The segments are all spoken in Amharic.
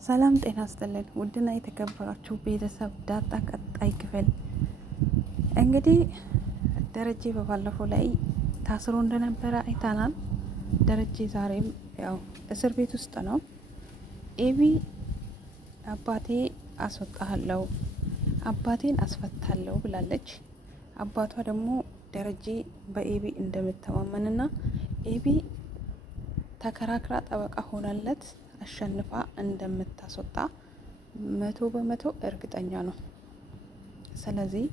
ሰላም ጤና ይስጥልን ውድና የተከበራችሁ ቤተሰብ ዳጣ ቀጣይ ክፍል እንግዲህ ደረጀ በባለፈው ላይ ታስሮ እንደነበረ አይተናል። ደረጀ ዛሬም ያው እስር ቤት ውስጥ ነው። ኤቢ አባቴ አስወጣለሁ አባቴን አስፈታለሁ ብላለች። አባቷ ደግሞ ደረጀ በኤቢ እንደምተማመንና ኤቢ ተከራክራ ጠበቃ ሆናለት አሸንፋ እንደምታስወጣ 100% እርግጠኛ ነው። ስለዚህ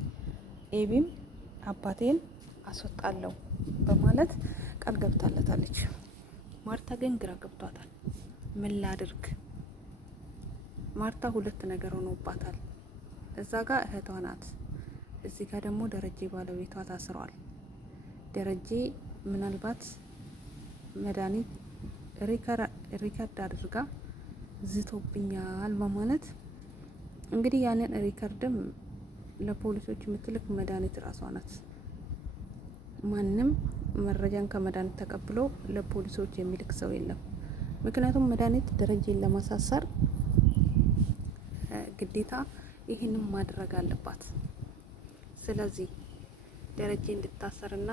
ኤቢም አባቴን አስወጣለሁ በማለት ቃል ገብታለታለች። ማርታ ግን ግራ ገብቷታል። ምን ላድርግ? ማርታ ሁለት ነገር ሆኖባታል። እዛ ጋር እህቷ ናት፣ እዚህ ጋር ደግሞ ደረጀ ባለቤቷ ታስሯል። ደረጀ ምናልባት መድኃኒት ሪከርድ አድርጋ ዝቶብኛል በማለት እንግዲህ ያንን ሪከርድም ለፖሊሶች የምትልክ መድኃኒት ራሷ ናት። ማንም መረጃን ከመድኃኒት ተቀብሎ ለፖሊሶች የሚልክ ሰው የለም። ምክንያቱም መድኃኒት ደረጀን ለማሳሰር ግዴታ ይህንን ማድረግ አለባት። ስለዚህ ደረጀ እንድታሰርና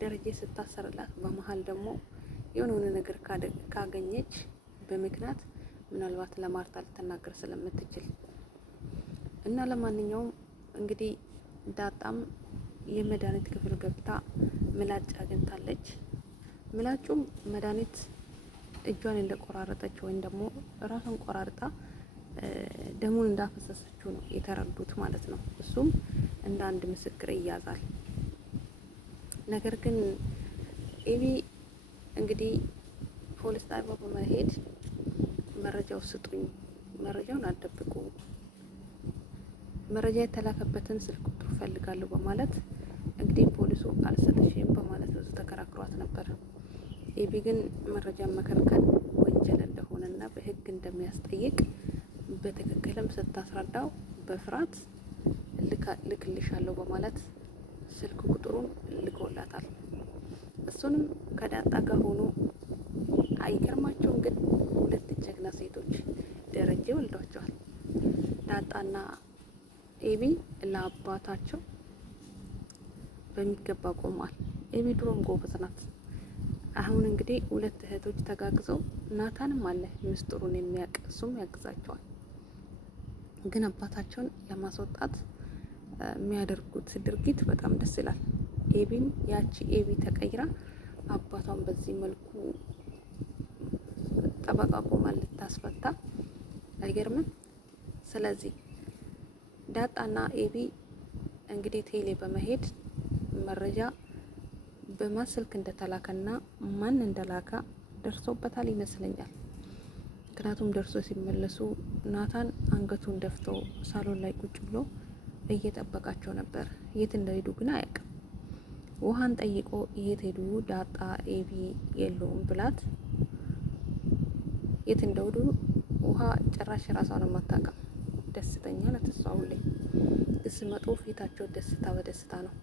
ደረጀ ስታሰርላት በመሀል ደግሞ የሆነ ነገር ካገኘች በምክንያት ምናልባት ለማርታ ልትናገር ስለምትችል እና ለማንኛውም እንግዲህ ዳጣም የመድኃኒት ክፍል ገብታ ምላጭ አግኝታለች። ምላጩም መድኃኒት እጇን እንደቆራረጠች ወይም ደግሞ ራሷን ቆራርጣ ደሙን እንዳፈሰሰችው ነው የተረዱት ማለት ነው። እሱም እንደ አንድ ምስክር ይያዛል። ነገር ግን ኤቢ እንግዲህ ፖሊስ ጣቢያ በመሄድ መረጃው ስጡኝ፣ መረጃውን አትደብቁ፣ መረጃ የተላከበትን ስልክ ቁጥር ፈልጋለሁ በማለት እንግዲህ ፖሊሱ አልሰጠሽም በማለት ብዙ ተከራክሯት ነበር። ኤቢ ግን መረጃን መከልከል ወንጀል እንደሆነና በሕግ እንደሚያስጠይቅ በትክክልም ስታስረዳው በፍርሃት ልክልሻለሁ በማለት ስልክ ቁጥሩን ልኮላታል። እሱንም ከዳጣ ጋር ሆኖ አይገርማቸውም። ግን ሁለት ጀግና ሴቶች ደረጀ ወልዷቸዋል። ዳጣና ኤቢ ለአባታቸው በሚገባ ቆሟል። ኤቢ ድሮም ጎበዝ ናት። አሁን እንግዲህ ሁለት እህቶች ተጋግዘው ናታንም አለ ምስጢሩን የሚያውቅ እሱም ያግዛቸዋል። ግን አባታቸውን ለማስወጣት የሚያደርጉት ድርጊት በጣም ደስ ይላል። ኤቢም ያቺ ኤቢ ተቀይራ አባቷን በዚህ መልኩ ጠበቃ ቆማ ልታስፈታ አይገርምም? ስለዚህ ዳጣና ኤቢ እንግዲህ ቴሌ በመሄድ መረጃ በማን ስልክ እንደተላከና ማን እንደላከ ደርሶበታል ይመስለኛል። ምክንያቱም ደርሶ ሲመለሱ ናታን አንገቱን ደፍቶ ሳሎን ላይ ቁጭ ብሎ እየጠበቃቸው ነበር። የት እንደሄዱ ግን አያውቅም። ውሃን ጠይቆ የት ሄዱ ዳጣ ኤቢ የለውም ብላት የት እንደሄዱ ውሃ ጭራሽ ራሷን የማታውቅም። ደስተኛ ናት እሷ ሁሌ እስመጡ ፊታቸው ደስታ በደስታ ነው።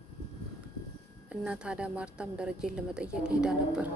እና ታዲያ ማርታም ደረጀን ለመጠየቅ ሄዳ ነበር።